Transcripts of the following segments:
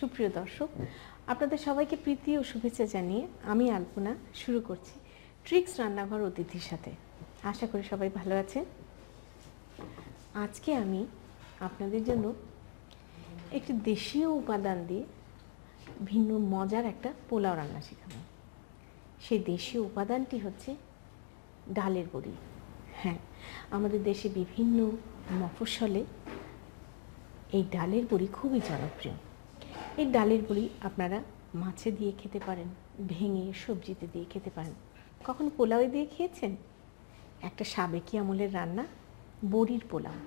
সুপ্রিয় দর্শক, আপনাদের সবাইকে প্রীতি ও শুভেচ্ছা জানিয়ে আমি আলপনা শুরু করছি ট্রিক্স রান্নাঘর অতিথির সাথে। আশা করি সবাই ভালো আছেন। আজকে আমি আপনাদের জন্য একটি দেশীয় উপাদান দিয়ে ভিন্ন মজার একটা পোলাও রান্না শেখাবো। সেই দেশীয় উপাদানটি হচ্ছে ডালের বড়ি। হ্যাঁ, আমাদের দেশে বিভিন্ন মফস্বলে এই ডালের বড়ি খুবই জনপ্রিয়। এই ডালের বড়ি আপনারা মাছে দিয়ে খেতে পারেন, ভেঙে সবজিতে দিয়ে খেতে পারেন। কখনো পোলাওয়ে দিয়ে খেয়েছেন? একটা সাবেকি আমলের রান্না বড়ির পোলাও।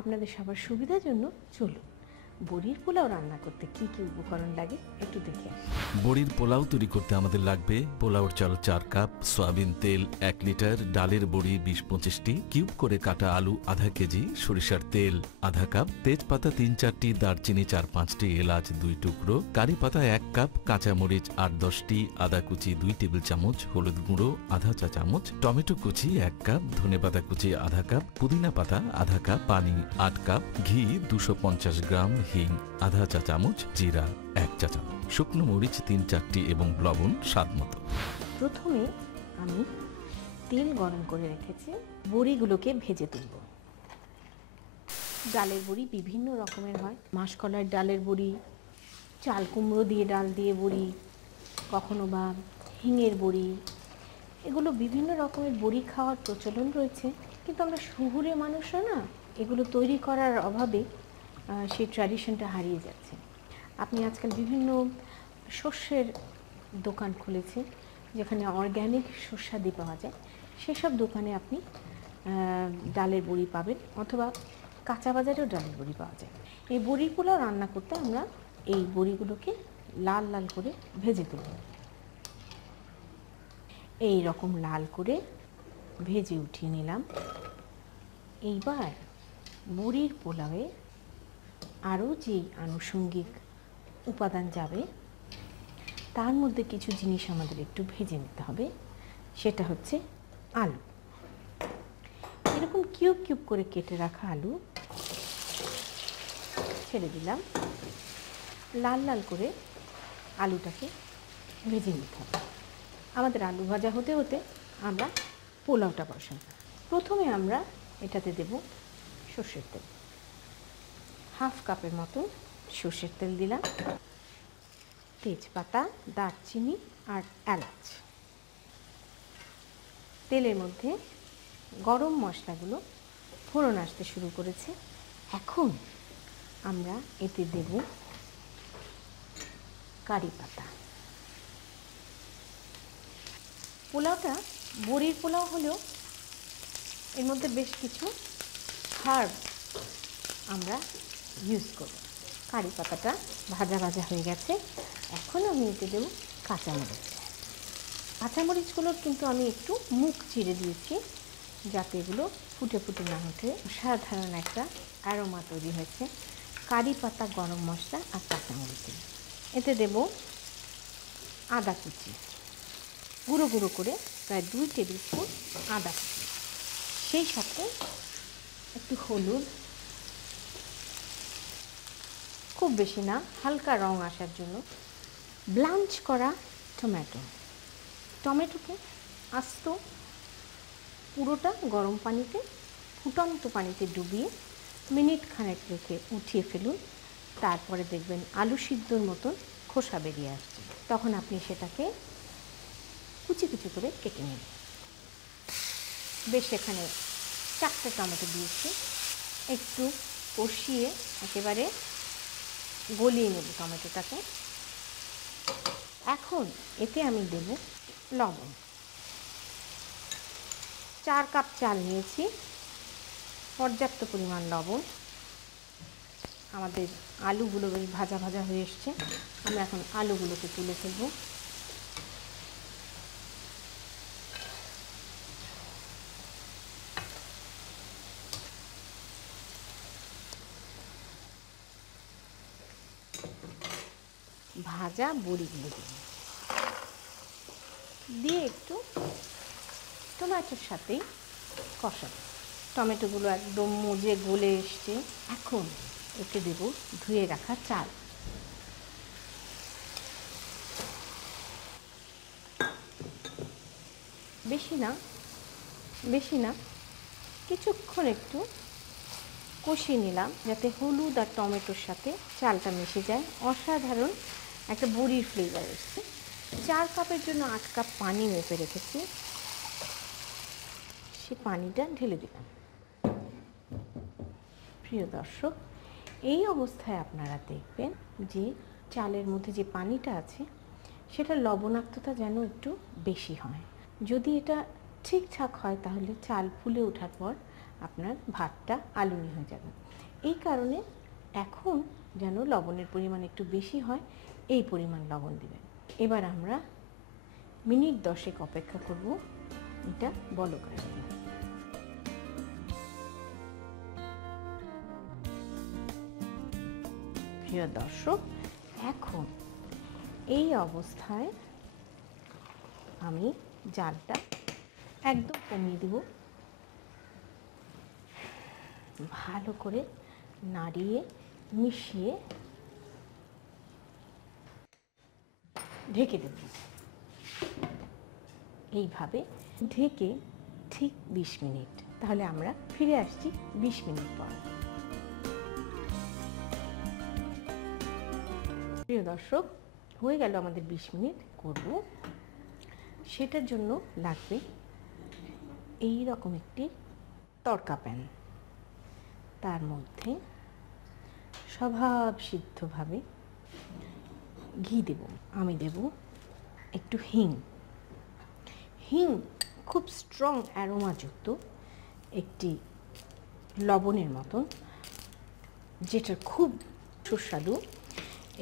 আপনাদের সবার সুবিধার জন্য চলুন বড়ির পোলাও রান্না করতে কি কি উপকরণ লাগে একটু দেখে আসি। বড়ির পোলাও তৈরি করতে আমাদের লাগবে পোলাওর চাল 4 কাপ, সয়াবিন তেল 1 লিটার, ডালের বড়ি 20-25টি, কিউব করে কাটা আলু আধা কেজি, সরিষার তেল আধা কাপ, তেজপাতা 3-4টি, দারচিনি 4-5টি, এলাচ 2 টুকরো, কারি পাতা 1 কাপ, কাঁচামরিচ 8-10টি, আদা কুচি 2 টেবিল চামচ, হলুদ গুঁড়ো আধা চা চামচ, টমেটো কুচি 1 কাপ, ধনেপাতা কুচি আধা কাপ, পুদিনা পাতা আধা কাপ, পানি 8 কাপ, ঘি 250 গ্রাম, হিং আধা চা চামচ, জিরা 1 চা চামচ, শুকনো মরিচ 3-4টি এবং লবণ স্বাদ মতো। প্রথমে আমি তেল গরম করে রেখেছি, বড়িগুলোকে ভেজে তুলব। ডালের বড়ি বিভিন্ন রকমের হয়। মাসকলাইয়ের ডালের বড়ি, চাল কুমড়ো দিয়ে ডাল দিয়ে বড়ি, কখনো বা হিঙের বড়ি, এগুলো বিভিন্ন রকমের বড়ি খাওয়ার প্রচলন রয়েছে। কিন্তু আমরা শহুরে মানুষরা না, এগুলো তৈরি করার অভাবে সেই ট্র্যাডিশনটা হারিয়ে যাচ্ছে। আপনি আজকাল বিভিন্ন শস্যের দোকান খুলেছে যেখানে অর্গ্যানিক শস্যাদি পাওয়া যায়। সেসব দোকানে আপনি ডালের বড়ি পাবেন, অথবা কাঁচা বাজারেও ডালের বড়ি পাওয়া যায়। এই বড়ির পোলাও রান্না করতে আমরা এই বড়িগুলোকে লাল লাল করে ভেজে তুলব। এই রকম লাল করে ভেজে উঠিয়ে নিলাম। এইবার বড়ির পোলাওয়ে আরও যে আনুষঙ্গিক উপাদান যাবে তার মধ্যে কিছু জিনিস আমাদের একটু ভেজে নিতে হবে। সেটা হচ্ছে আলু। এরকম কিউব কিউব করে কেটে রাখা আলু ছেড়ে দিলাম। লাল লাল করে আলুটাকে ভেজে নিতে হবে। আমাদের আলু ভাজা হতে হতে আমরা পোলাওটা বসাই। প্রথমে আমরা এটাতে দেব সর্ষের তেল। হাফ কাপের মতো সর্ষের তেল দিলাম, তেজপাতা, দারচিনি আর এলাচ। তেলের মধ্যে গরম মশলাগুলো ফোড়ন আসতে শুরু করেছে। এখন আমরা এতে দেব কারি পাতা। পোলাওটা বড়ির পোলাও হলেও এর মধ্যে বেশ কিছু হার্ব আমরা ইউজ করব। কারি পাতাটা ভাজা ভাজা হয়ে গেছে। এখন আমি এতে দেব কাঁচামরিচ। কাঁচামরিচগুলোর কিন্তু আমি একটু মুখ চিরে দিয়েছি যাতে এগুলো ফুটে ফুটে না ওঠে। সাধারণ একটা অ্যারোমা তৈরি হয়েছে কারি পাতা, গরম মশলা আর কাঁচামরিচ। এতে দেব আদা কুচি, গুঁড়ো গুঁড়ো করে প্রায় 2 টেবিল স্পুন আদা কুচি। সেই সাথে একটু হলুদ, খুব বেশি না, হালকা রং আসার জন্য ব্লাঞ্চ করা টমেটো। টমেটোকে আস্ত পুরোটা গরম পানিতে, ফুটন্ত পানিতে ডুবিয়ে মিনিট খানেক রেখে উঠিয়ে ফেলুন। তারপরে দেখবেন আলু সিদ্ধর মতন খোসা বেরিয়ে আসছে। তখন আপনি সেটাকে কুচি কুচি করে কেটে নিন। বেশ, এখানে 4টে টমেটো দিয়েছি। একটু কষিয়ে একেবারে গলিয়ে নেব টমেটোটাকে। এখন এতে আমি দেব লবণ। 4 কাপ চাল নিয়েছি, পর্যাপ্ত পরিমাণ লবণ। আমাদের আলুগুলো বেশ ভাজা ভাজা হয়ে এসছে। আমরা এখন আলুগুলোকে তুলে ফেলব। ভাজা বড়িগুলো দিয়ে একটু টমেটোর সাথেই কষাবো। টমেটোগুলো একদম মজে গলে এসছে। এখন এতে দেব ধুয়ে রাখা চাল। বেশি না কিছুক্ষণ একটু কষিয়ে নিলাম যাতে হলুদ আর টমেটোর সাথে চালটা মিশে যায়। অসাধারণ একটা বড়ির ফ্লেভার এসছে। 4 কাপের জন্য 8 কাপ পানি মেপে রেখেছি, সে পানিটা ঢেলে দিলাম। প্রিয় দর্শক, এই অবস্থায় আপনারা দেখবেন যে চালের মধ্যে যে পানিটা আছে সেটা লবণাক্ততা যেন একটু বেশি হয়। যদি এটা ঠিকঠাক হয় তাহলে চাল ফুলে ওঠার পর আপনার ভাতটা আলুনি হয়ে যাবে। এই কারণে এখন যেন লবণের পরিমাণ একটু বেশি হয়, এই পরিমাণ লবণ দিবেন। এবার আমরা মিনিট 10 অপেক্ষা করব এটা বলক আসবে। প্রিয় দর্শক, এখন এই অবস্থায় আমি জালটা একদম কমিয়ে দেব। ভালো করে নাড়িয়ে মিশিয়ে ঢেকে দেব। এইভাবে ঢেকে ঠিক 20 মিনিট। তাহলে আমরা ফিরে আসছি 20 মিনিট পর। প্রিয় দর্শক, হয়ে গেল আমাদের 20 মিনিট। করব সেটার জন্য লাগবে এই রকম একটি তড়কা প্যান। তার মধ্যে স্বভাব সিদ্ধভাবে ঘি দেব। আমি দেব একটু হিং। খুব স্ট্রং অ্যারোমাযুক্ত একটি লবণের মতন, যেটা খুব সুস্বাদু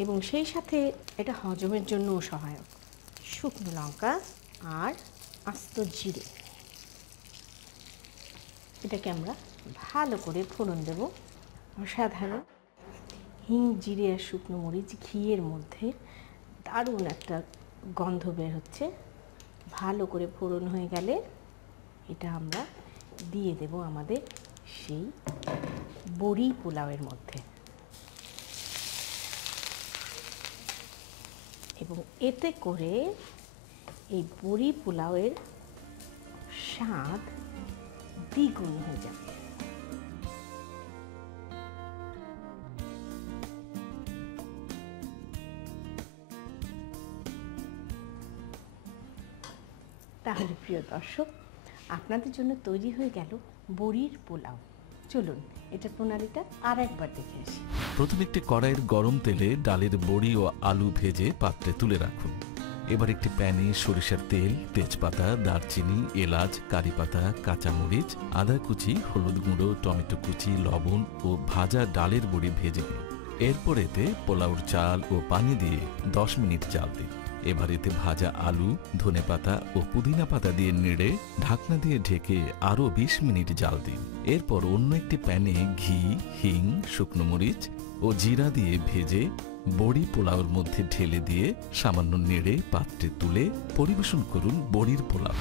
এবং সেই সাথে এটা হজমের জন্যও সহায়ক। শুকনো লঙ্কা আর আস্ত জিরে, এটাকে আমরা ভালো করে ফোড়ন দেব। অসাধারণ হিং, জিরে আর শুকনো মরিচ ঘিয়ের মধ্যে দারুণ একটা গন্ধ বের হচ্ছে। ভালো করে ফোড়ন হয়ে গেলে এটা আমরা দিয়ে দেব আমাদের সেই বড়ি পোলাওয়ের মধ্যে এবং এতে করে এই বড়ি পোলাওয়ের স্বাদ দ্বিগুণ হয়ে যাবে। তাহলে প্রিয় দর্শক, আপনাদের জন্য তৈরি হয়ে গেল বড়ির পোলাও। চলুন এটার প্রণালীটা আর একবার দেখে আসি। প্রথমে একটি কড়াইয়ের গরম তেলে ডালের বড়ি ও আলু ভেজে পাত্রে তুলে রাখুন। এবার একটি প্যানে সরিষার তেল, তেজপাতা, দারচিনি, এলাচ, কারিপাতা, কাঁচামরিচ, আদা কুচি, হলুদ গুঁড়ো, টমেটো কুচি, লবণ ও ভাজা ডালের বড়ি ভেজে নিন। এরপর এতে পোলাওর চাল ও পানি দিয়ে 10 মিনিট জাল দিন। এবার এতে ভাজা আলু, ধনেপাতা ও পুদিনা পাতা দিয়ে নেড়ে ঢাকনা দিয়ে ঢেকে আরও 20 মিনিট জাল দিন। এরপর অন্য একটি প্যানে ঘি, হিং, শুকনো মরিচ ও জিরা দিয়ে ভেজে বড়ি পোলাওর মধ্যে ঢেলে দিয়ে সামান্য নেড়ে পাত্রে তুলে পরিবেশন করুন বড়ির পোলাও।